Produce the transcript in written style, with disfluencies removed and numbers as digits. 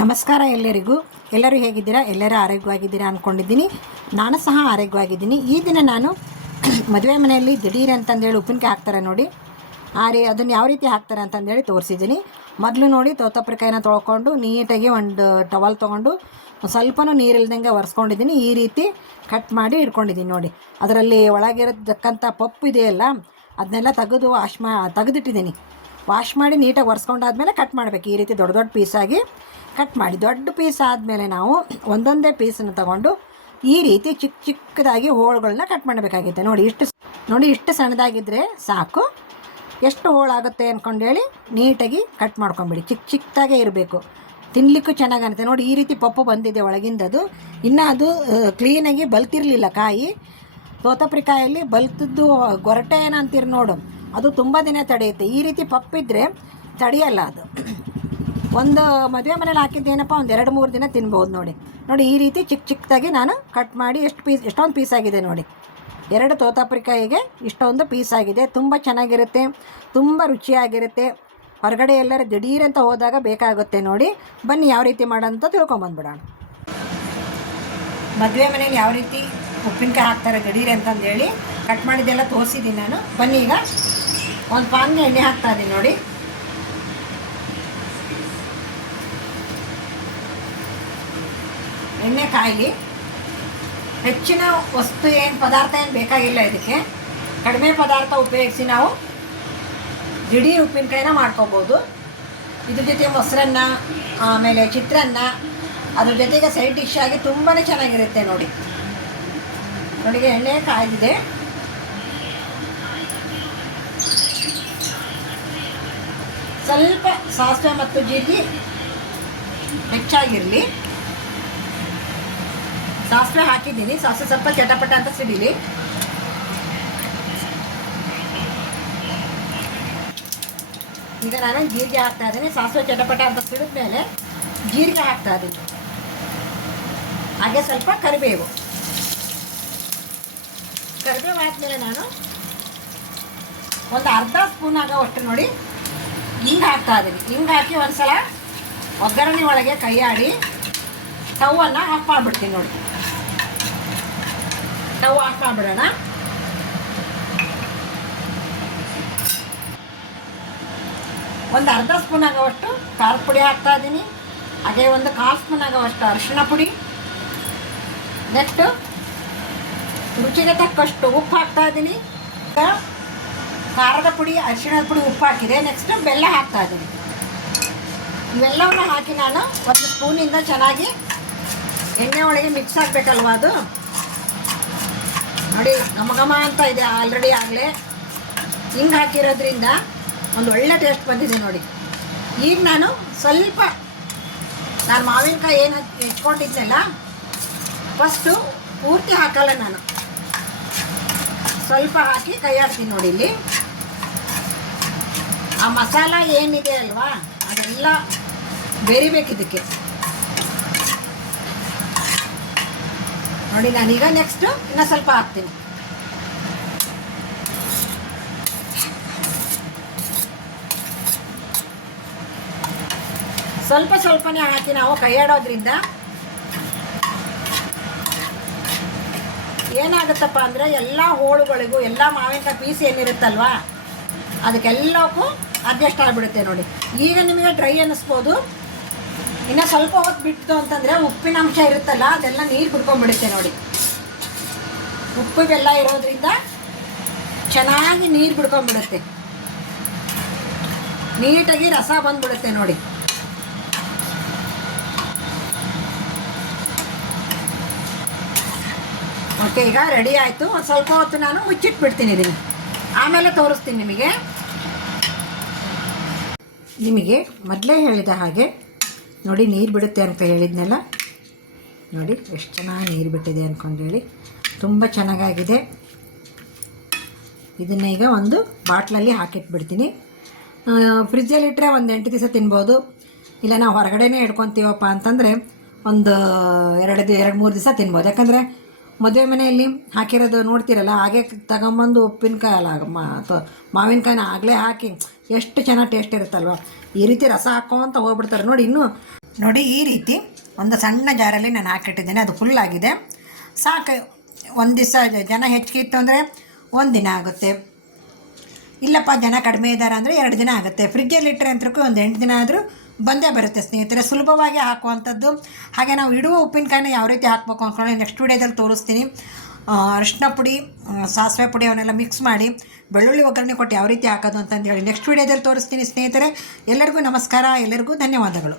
ನಮಸ್ಕಾರ ಎಲ್ಲರಿಗೂ. ಎಲ್ಲರೂ ಹೇಗಿದ್ದೀರಾ? ಎಲ್ಲರೂ ಆರೋಗ್ಯವಾಗಿದ್ದೀರಾ ಅಂದ್ಕೊಂಡಿದ್ದೀನಿ. ನಾನು ಸಹ ಆರೋಗ್ಯವಾಗಿದ್ದೀನಿ. ಈ ದಿನ ನಾನು ಮದುವೆ ಮನೆಯಲ್ಲಿ ದಿಢೀರ್ ಅಂತಂದೇಳಿ ಉಪ್ಪಿನಕಾಯಿ ಹಾಕ್ತಾರೆ ನೋಡಿ, ಅದನ್ನು ಯಾವ ರೀತಿ ಹಾಕ್ತಾರೆ ಅಂತಂದೇಳಿ ತೋರಿಸಿದ್ದೀನಿ. ಮೊದಲು ನೋಡಿ ತೋತಪ್ರಿಕಾಯಿನ ತೊಳ್ಕೊಂಡು ನೀಟಾಗಿ ಒಂದು ಟವಲ್ ತೊಗೊಂಡು ಸ್ವಲ್ಪನೂ ನೀರಿಲ್ದಂಗೆ ಒರೆಸ್ಕೊಂಡಿದ್ದೀನಿ. ಈ ರೀತಿ ಕಟ್ ಮಾಡಿ ಇಟ್ಕೊಂಡಿದ್ದೀನಿ ನೋಡಿ. ಅದರಲ್ಲಿ ಒಳಗಿರತಕ್ಕಂಥ ಪಪ್ಪು ಇದೆಯಲ್ಲ ಅದನ್ನೆಲ್ಲ ತೆಗೆದಿಟ್ಟಿದ್ದೀನಿ. ವಾಶ್ ಮಾಡಿ ನೀಟಾಗಿ ಒರೆಸ್ಕೊಂಡಾದ್ಮೇಲೆ ಕಟ್ ಮಾಡಬೇಕು. ಈ ರೀತಿ ದೊಡ್ಡ ದೊಡ್ಡ ಪೀಸಾಗಿ ಕಟ್ ಮಾಡಿ, ದೊಡ್ಡ ಪೀಸ್ ಆದಮೇಲೆ ನಾವು ಒಂದೊಂದೇ ಪೀಸನ್ನು ತಗೊಂಡು ಈ ರೀತಿ ಚಿಕ್ಕದಾಗಿ ಹೋಳುಗಳನ್ನ ಕಟ್ ಮಾಡಬೇಕಾಗುತ್ತೆ. ನೋಡಿ ಇಷ್ಟು ಸಣ್ಣದಾಗಿದ್ದರೆ ಸಾಕು. ಎಷ್ಟು ಹೋಳಾಗುತ್ತೆ ಅಂದ್ಕೊಂಡೇಳಿ ನೀಟಾಗಿ ಕಟ್ ಮಾಡ್ಕೊಂಬಿಡಿ. ಚಿಕ್ಕದಾಗೇ ಇರಬೇಕು, ತಿನ್ನಲಿಕ್ಕೂ ಚೆನ್ನಾಗನ್ನುತ್ತೆ. ನೋಡಿ ಈ ರೀತಿ ಪಪ್ಪು ಬಂದಿದೆ ಒಳಗಿಂದದು. ಇನ್ನು ಅದು ಕ್ಲೀನಾಗಿ ಬಲ್ತಿರಲಿಲ್ಲ ಕಾಯಿ. ತೋತಪ್ರಿಕಾಯಲ್ಲಿ ಬಲ್ತದ್ದು ಗೊರಟೆ ಏನಂತೀರಿ ನೋಡು, ಅದು ತುಂಬ ದಿನ ತಡೆಯುತ್ತೆ. ಈ ರೀತಿ ಪಪ್ಪಿದ್ರೆ ತಡೆಯಲ್ಲ ಅದು. ಒಂದು ಮದುವೆ ಮನೇಲಿ ಹಾಕಿದ್ದೇನಪ್ಪ ಒಂದು 2-3 ದಿನ ತಿನ್ಬೋದು. ನೋಡಿ ಈ ರೀತಿ ಚಿಕ್ಕದಾಗಿ ನಾನು ಕಟ್ ಮಾಡಿ ಎಷ್ಟೊಂದು ಪೀಸ್ ಆಗಿದೆ ನೋಡಿ. 2 ತೋತಪ್ರಿಕಾಯಿಗೆ ಇಷ್ಟೊಂದು ಪೀಸ್ ಆಗಿದೆ. ತುಂಬ ಚೆನ್ನಾಗಿರುತ್ತೆ, ತುಂಬ ರುಚಿಯಾಗಿರುತ್ತೆ. ಹೊರಗಡೆ ಎಲ್ಲರೂ ದಿಢೀರಂತ ಹೋದಾಗ ಬೇಕಾಗುತ್ತೆ ನೋಡಿ. ಬನ್ನಿ ಯಾವ ರೀತಿ ಮಾಡೋಂತ ತಿಳ್ಕೊಂಬಂದ್ಬಿಡೋಣ. ಮದುವೆ ಮನೇಲಿ ಯಾವ ರೀತಿ ಉಪ್ಪಿನಕಾಯಿ ಹಾಕ್ತಾರೆ ದಿಢೀರ್ ಅಂತಂದೇಳಿ ಕಟ್ ಮಾಡಿದ್ದೆಲ್ಲ ತೋರಿಸಿದ್ದೀನಿ ನಾನು. ಬನ್ನಿ ಈಗ ಒಂದು ಪಾನ್ಗೆ ಎಣ್ಣೆ ಹಾಕ್ತಾ ಇದ್ದೀನಿ ನೋಡಿ. ಎಣ್ಣೆ ಕಾಯಿಲಿ. ಹೆಚ್ಚಿನ ವಸ್ತು ಪದಾರ್ಥ ಬೇಕಾಗಿಲ್ಲ ಇದಕ್ಕೆ. ಕಡಿಮೆ ಪದಾರ್ಥ ಉಪಯೋಗಿಸಿ ನಾವು ದಿಢೀರ್ ಉಪ್ಪಿನಕಾಯಿನ ಮಾಡ್ಕೋಬೋದು. ಇದ್ರ ಜೊತೆ ಮೊಸರನ್ನ, ಆಮೇಲೆ ಚಿತ್ರಾನ್ನ, ಅದ್ರ ಜೊತೆಗೆ ಸೈಡ್ ಡಿಶ್ ಆಗಿ ತುಂಬಾ ಚೆನ್ನಾಗಿರುತ್ತೆ ನೋಡಿ. ಎಣ್ಣೆ ಕಾಯ್ದಿದೆ. ಸ್ವಲ್ಪ ಸಾಸಿವೆ ಮತ್ತು ಜೀರಿಗೆ ಹೆಚ್ಚಾಗಿರಲಿ. ಸಾಸಿವೆ ಹಾಕಿದ್ದೀನಿ. ಸಾಸಿವೆ ಸ್ವಲ್ಪ ಚಟಪಟ ಅಂತ ಸಿಡಿಲಿ. ಈಗ ನಾನು ಜೀರಿಗೆ ಹಾಕ್ತಾ ಇದ್ದೀನಿ. ಸಾಸಿವೆ ಚಟಪಟ ಅಂತ ಸಿಡಿದ ಮೇಲೆ ಜೀರಿಗೆ ಹಾಕ್ತಾ ಇದ್ದೀನಿ. ಹಾಗೆ ಸ್ವಲ್ಪ ಕರಿಬೇವು ಆದಮೇಲೆ ನಾನು ಒಂದು ಅರ್ಧ ಸ್ಪೂನ್ ಆಗೋವಷ್ಟು ನೋಡಿ ಹಿಂಗೆ ಹಾಕ್ತಾ ಇದ್ದೀನಿ. ಹಿಂಗೆ ಹಾಕಿ ಒಂದು ಸಲ ಒಗ್ಗರಣೆ ಒಳಗೆ ಕೈ ಆಡಿ ಸ್ಟವನ್ನು ಆಫ್ ಮಾಡಿಬಿಡ್ತೀನಿ ನೋಡಿ. ಸ್ಟವ್ ಆಫ್ ಮಾಡಿಬಿಡೋಣ. ಒಂದು ಅರ್ಧ ಸ್ಪೂನ್ ಆಗೋವಷ್ಟು ಖಾರದ ಪುಡಿ ಹಾಕ್ತಾ ಇದ್ದೀನಿ. ಹಾಗೆ ಒಂದು 1/4 ಸ್ಪೂನ್ ಆಗೋವಷ್ಟು ಅರಿಶಿಣ ಪುಡಿ. ನೆಕ್ಸ್ಟು ರುಚಿಗೆ ತಕ್ಕಷ್ಟು ಉಪ್ಪು ಹಾಕ್ತಾ ಇದ್ದೀನಿ. ಖಾರದ ಪುಡಿ, ಅರಿಶಿಣದ ಪುಡಿ, ಉಪ್ಪು ಹಾಕಿದೆ. ನೆಕ್ಸ್ಟು ಬೆಲ್ಲ ಹಾಕ್ತಾ ಇದ್ದೀನಿ. ಇವೆಲ್ಲವನ್ನು ಹಾಕಿ ನಾನು ಒಂದು ಸ್ಪೂನಿಂದ ಚೆನ್ನಾಗಿ ಎಣ್ಣೆ ಒಳಗೆ ಮಿಕ್ಸ್ ಆಗಬೇಕಲ್ವ ಅದು. ನೋಡಿ ಘಮ ಅಂತ ಇದೆ ಆಲ್ರೆಡಿ. ಆಗಲೇ ಹಿಂಗೆ ಹಾಕಿರೋದ್ರಿಂದ ಒಂದು ಒಳ್ಳೆ ಟೇಸ್ಟ್ ಬಂದಿದೆ ನೋಡಿ. ಈಗ ನಾನು ಮಾವಿನಕಾಯಿ ಏನು ಹೆಚ್ಕೊಂಡಿದ್ನಲ್ಲ ಫಸ್ಟು ಪೂರ್ತಿ ಹಾಕಲ್ಲ, ನಾನು ಸ್ವಲ್ಪ ಹಾಕಿ ಕೈ ಆಡ್ತೀನಿ ನೋಡಿ. ಇಲ್ಲಿ ಆ ಮಸಾಲ ಏನಿದೆ ಅಲ್ವಾ ಅದೆಲ್ಲ ಬೇರಿಬೇಕಿದ್ದಕ್ಕೆ ನೋಡಿ. ನಾನೀಗ ನೆಕ್ಸ್ಟು ಇನ್ನೂ ಸ್ವಲ್ಪ ಹಾಕ್ತೀನಿ. ಸ್ವಲ್ಪನೇ ಹಾಕಿ ನಾವು ಕೈ ಆಡೋದ್ರಿಂದ ಏನಾಗುತ್ತಪ್ಪ ಅಂದರೆ ಎಲ್ಲ ಹೋಳುಗಳಿಗೂ, ಎಲ್ಲ ಮಾವಿನಕಾಯಿ ಪೀಸ್ ಏನಿರುತ್ತಲ್ವ ಅದಕ್ಕೆಲ್ಲಕ್ಕೂ ಅಡ್ಜಸ್ಟ್ ಆಗಿಬಿಡುತ್ತೆ ನೋಡಿ. ಈಗ ನಿಮಗೆ ಡ್ರೈ ಅನ್ನಿಸ್ಬೋದು. ಇನ್ನು ಸ್ವಲ್ಪ ಹೊತ್ತು ಬಿಟ್ಟು ಅಂತಂದರೆ ಉಪ್ಪಿನ ಅಂಶ ಇರುತ್ತಲ್ಲ ಅದೆಲ್ಲ ನೀರು ಬಿಡ್ಕೊಂಡ್ಬಿಡುತ್ತೆ ನೋಡಿ. ಉಪ್ಪು ಬೆಲ್ಲ ಇರೋದ್ರಿಂದ ಚೆನ್ನಾಗಿ ನೀರು ಬಿಡ್ಕೊಂಡ್ಬಿಡುತ್ತೆ, ನೀಟಾಗಿ ರಸ ಬಂದ್ಬಿಡುತ್ತೆ ನೋಡಿ. ಓಕೆ, ಈಗ ರೆಡಿ ಆಯಿತು. ಒಂದು ಸ್ವಲ್ಪ ಹೊತ್ತು ನಾನು ಮುಚ್ಚಿಟ್ಬಿಡ್ತೀನಿ ಇದನ್ನು, ಆಮೇಲೆ ತೋರಿಸ್ತೀನಿ ನಿಮಗೆ ಮೊದಲೇ ಹೇಳಿದ ಹಾಗೆ ನೋಡಿ. ನೀರು ಬಿಡುತ್ತೆ ಅಂತ ಹೇಳಿದ್ನಲ್ಲ ನೋಡಿ, ಎಷ್ಟು ಚೆನ್ನಾಗಿ ನೀರು ಬಿಟ್ಟಿದೆ ಅಂದ್ಕೊಂಡೇಳಿ. ತುಂಬ ಚೆನ್ನಾಗಾಗಿದೆ. ಇದನ್ನ ಈಗ ಒಂದು ಬಾಟ್ಲಲ್ಲಿ ಹಾಕಿಟ್ಬಿಡ್ತೀನಿ. ಫ್ರಿಜ್ಜಲ್ಲಿಟ್ಟರೆ ಒಂದು 8 ದಿವಸ ತಿನ್ಬೋದು. ಇಲ್ಲ ನಾವು ಹೊರಗಡೆನೇ ಇಟ್ಕೊತೀವಪ್ಪ ಅಂತಂದರೆ ಒಂದು 2-3 ದಿವಸ ತಿನ್ಬೋದು. ಯಾಕಂದರೆ ಮದುವೆ ಮನೆಯಲ್ಲಿ ಹಾಕಿರೋದು ನೋಡ್ತೀರಲ್ಲ, ಹಾಗೆ ತಗೊಂಬಂದು ಉಪ್ಪಿನಕಾಯಿ ಮಾವಿನಕಾಯಿನ ಆಗಲೇ ಹಾಕಿ ಎಷ್ಟು ಚೆನ್ನಾಗಿ ಟೇಸ್ಟ್ ಇರುತ್ತಲ್ವ. ಈ ರೀತಿ ರಸ ಹಾಕ್ಕೊಂತ ಹೋಗ್ಬಿಡ್ತಾರೆ ನೋಡಿ. ಇನ್ನೂ ನೋಡಿ ಈ ರೀತಿ ಒಂದು ಸಣ್ಣ ಜಾರಲ್ಲಿ ನಾನು ಹಾಕಿಟ್ಟಿದ್ದೇನೆ, ಅದು ಫುಲ್ಲಾಗಿದೆ. ಸಾಕು, ಒಂದು ದಿವಸ ಜನ ಹೆಚ್ಚಿಗೆ ಇತ್ತು ಅಂದರೆ 1 ದಿನ ಆಗುತ್ತೆ. ಇಲ್ಲಪ್ಪ ಜನ ಕಡಿಮೆ ಇದ್ದಾರೆ ಅಂದರೆ 2 ದಿನ ಆಗುತ್ತೆ. ಫ್ರಿಜ್ಜಲ್ಲಿ ಇಟ್ಟರೆ ಅಂತಕ್ಕೂ ಒಂದು 8 ದಿನ ಆದರೂ ಬಂದೇ ಬರುತ್ತೆ ಸ್ನೇಹಿತರೆ. ಸುಲಭವಾಗಿ ಹಾಕುವಂಥದ್ದು. ಹಾಗೆ ನಾವು ಇಡುವ ಉಪ್ಪಿನಕಾಯಿನ ಯಾವ ರೀತಿ ಹಾಕಬೇಕು ಅಂದ್ಕೊಂಡು ನೆಕ್ಸ್ಟ್ ವೀಡಿಯೋದಲ್ಲಿ ತೋರಿಸ್ತೀನಿ. ಅರಿಶಿನ ಪುಡಿ, ಸಾಸಿವೆ ಪುಡಿ ಅವನ್ನೆಲ್ಲ ಮಿಕ್ಸ್ ಮಾಡಿ ಬೆಳ್ಳುಳ್ಳಿ ಒಗ್ಗರಣೆ ಕೊಟ್ಟು ಯಾವ ರೀತಿ ಹಾಕೋದು ಅಂತಂದು ಹೇಳಿ ನೆಕ್ಸ್ಟ್ ವೀಡಿಯೋದಲ್ಲಿ ತೋರಿಸ್ತೀನಿ ಸ್ನೇಹಿತರೆ. ಎಲ್ಲರಿಗೂ ನಮಸ್ಕಾರ, ಎಲ್ಲರಿಗೂ ಧನ್ಯವಾದಗಳು.